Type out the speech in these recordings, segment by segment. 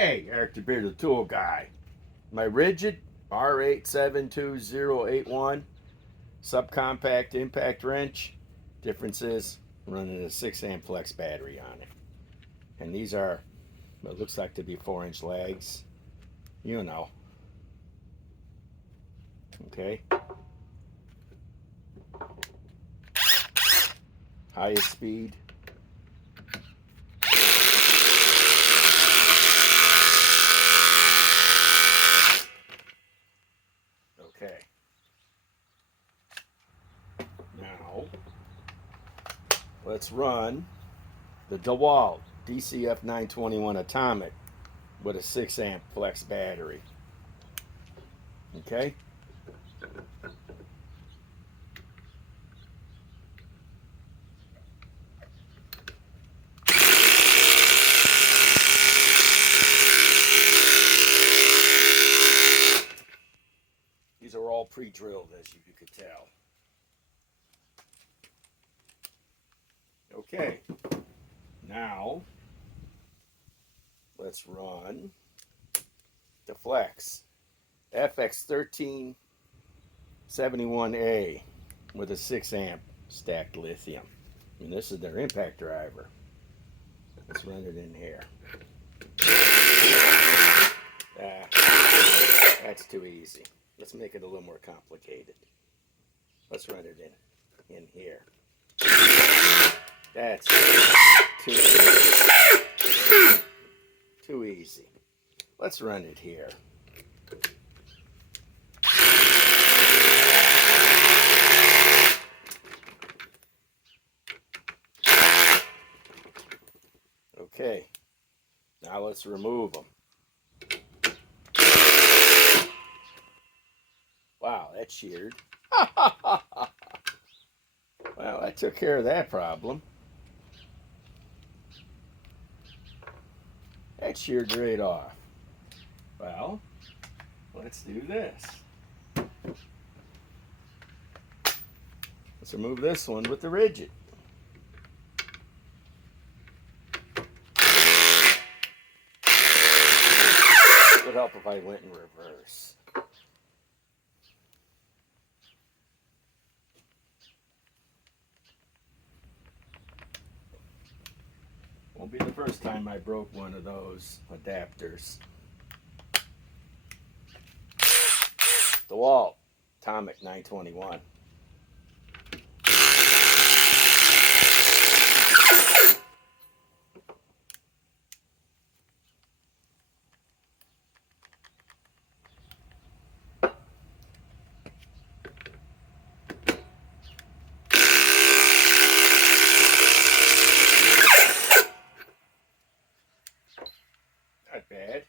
Hey, Eric the Beard, the tool guy. My RIDGID R872081 subcompact impact wrench. Difference is I'm running a 6 amp flex battery on it. And these are what looks like to be 4-inch legs. You know. Okay. Highest speed. Okay. Now, let's run the DEWALT DCF 921 Atomic with a 6 amp flex battery. Okay. These are all pre-drilled, as you could tell. Okay, now let's run the Flex FX1371A with a 6 amp stacked lithium. And this is their impact driver. Let's run it in here. That's too easy. Let's make it a little more complicated. Let's run it in here. That's too easy. Let's run it here. Okay, now let's remove them. Wow, that sheared. Well, that took care of that problem. That sheared right off. Well, let's do this. Let's remove this one with the RIDGID. It would help if I went in reverse. Won't be the first time I broke one of those adapters. DEWALT Atomic 921. Not bad.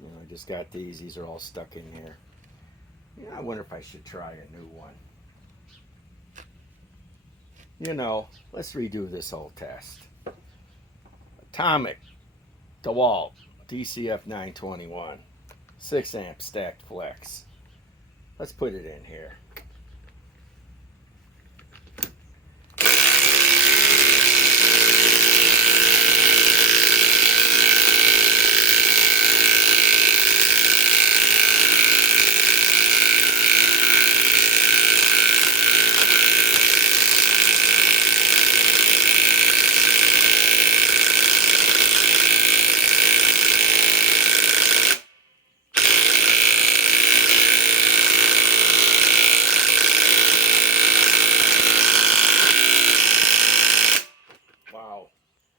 You know, I just got these. These are all stuck in here. Yeah, I wonder if I should try a new one. You know, let's redo this whole test. Atomic DEWALT DCF 921 6 amp stacked flex. Let's put it in here.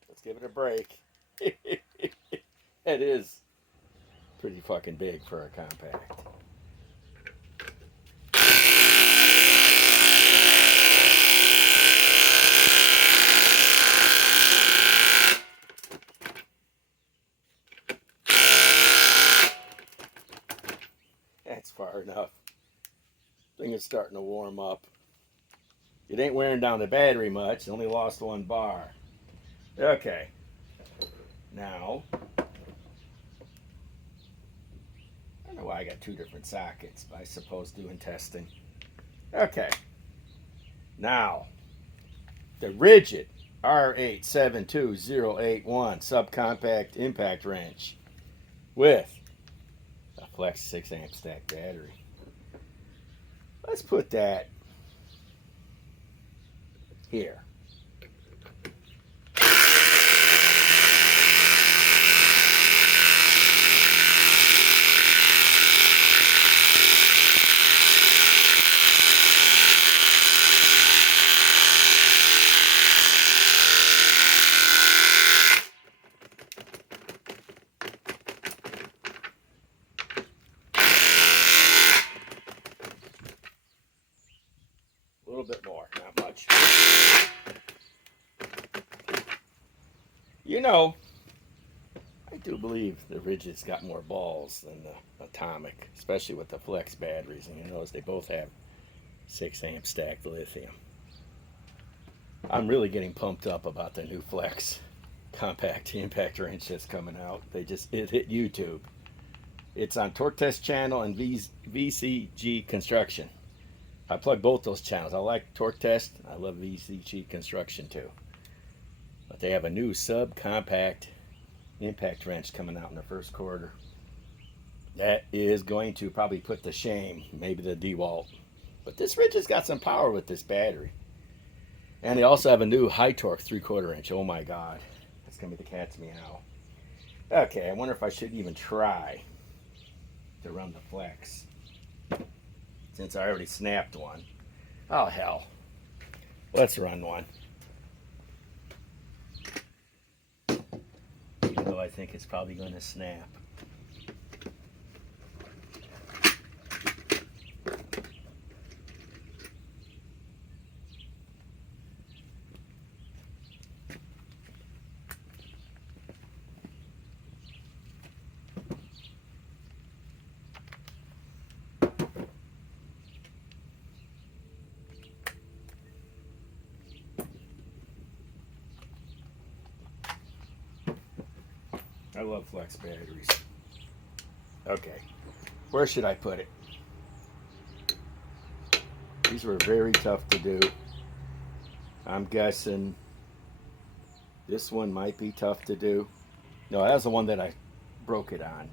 Let's give it a break. It is pretty fucking big for a compact. That's far enough. Thing is starting to warm up. It ain't wearing down the battery much. It only lost 1 bar. Okay. Now, I don't know why I got 2 different sockets, but I suppose doing testing. Okay. Now, the RIDGID R872081 subcompact impact wrench with a Flex 6 amp stack battery. Let's put that here. A little bit more, not much. You know, I do believe the RIDGID's got more balls than the Atomic, especially with the Flex batteries. And you notice they both have 6 amp stacked lithium. I'm really getting pumped up about the new Flex compact impact wrench that's coming out. It hit YouTube. It's on Torque Test channel and VCG Construction. I plug both those channels. I like Torque Test. I love VCG Construction too. But they have a new subcompact impact wrench coming out in the first quarter. That is going to probably put to shame maybe the DEWALT. But this RIDGID's got some power with this battery. And they also have a new high torque 3/4 inch. Oh my God. That's going to be the cat's meow. Okay, I wonder if I should even try to run the Flex, since I already snapped one. Oh hell. Let's run one. Even though I think it's probably going to snap. I love Flex batteries. Okay, where should I put it? These were very tough to do. I'm guessing this one might be tough to do. No, that was the one that I broke it on.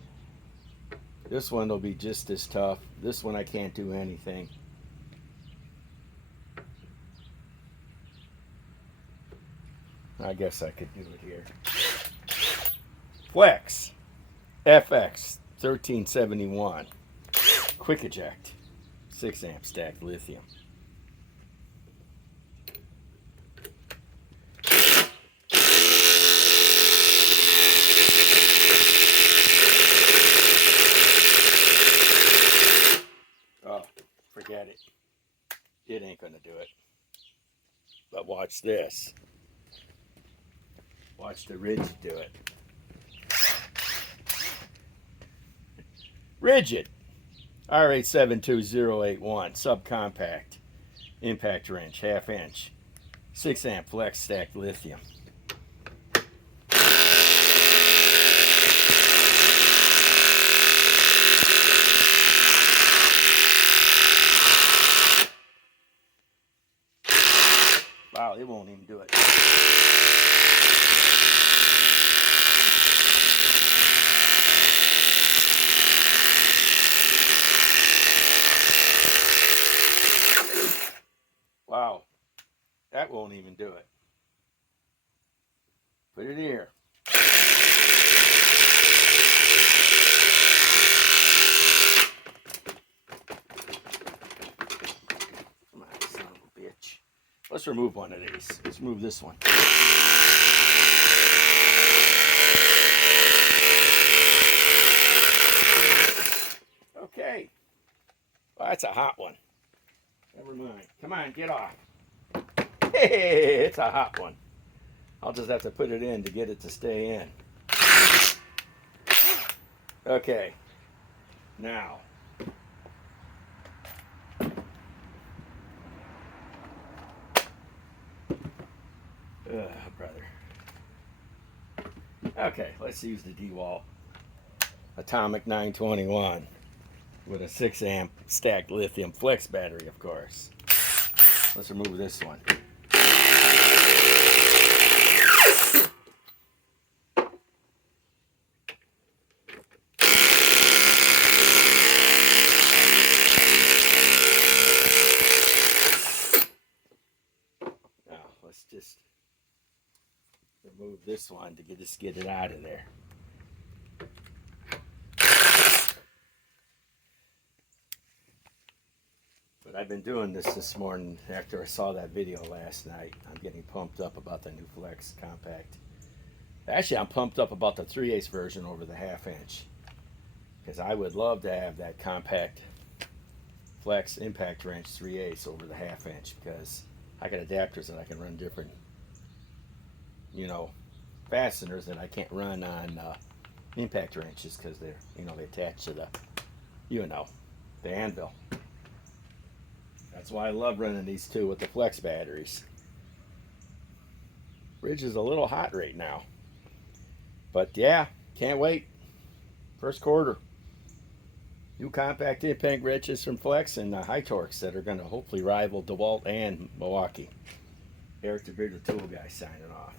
This one will be just as tough. This one I can't do anything. I guess I could do it here. Flex FX 1371 quick eject 6 amp stacked lithium. Oh, forget it. It ain't gonna do it. But watch this. Watch the RIDGID do it. RIDGID R872081 subcompact impact wrench, 1/2 inch, 6 amp flex stacked lithium. Wow, it won't even do it. Wow, that won't even do it. Put it here. Come on, son of a bitch. Let's remove one of these. Let's remove this one. Okay. Well, that's a hot one. Never mind. Come on, get off. Hey, it's a hot one. I'll just have to put it in to get it to stay in. Okay. Now. Brother. Okay, let's use the DEWALT Atomic 921 with a 6 amp stacked lithium flex battery, of course. Let's remove this one. remove this one to get it out of there. But I've been doing this morning after I saw that video last night. I'm getting pumped up about the new Flex Compact. Actually, I'm pumped up about the 3/8 version over the 1/2 inch, because I would love to have that compact Flex impact wrench 3/8 over the 1/2 inch, because I got adapters that I can run different, you know, fasteners that I can't run on impact wrenches, because they're, you know, they attach to the, you know, the anvil. That's why I love running these two with the Flex batteries. Ridge is a little hot right now, but yeah, can't wait. First quarter. New compact impact wrenches from Flex and high torques that are going to hopefully rival DEWALT and Milwaukee. Eric the Bigger Tool Guy signing off.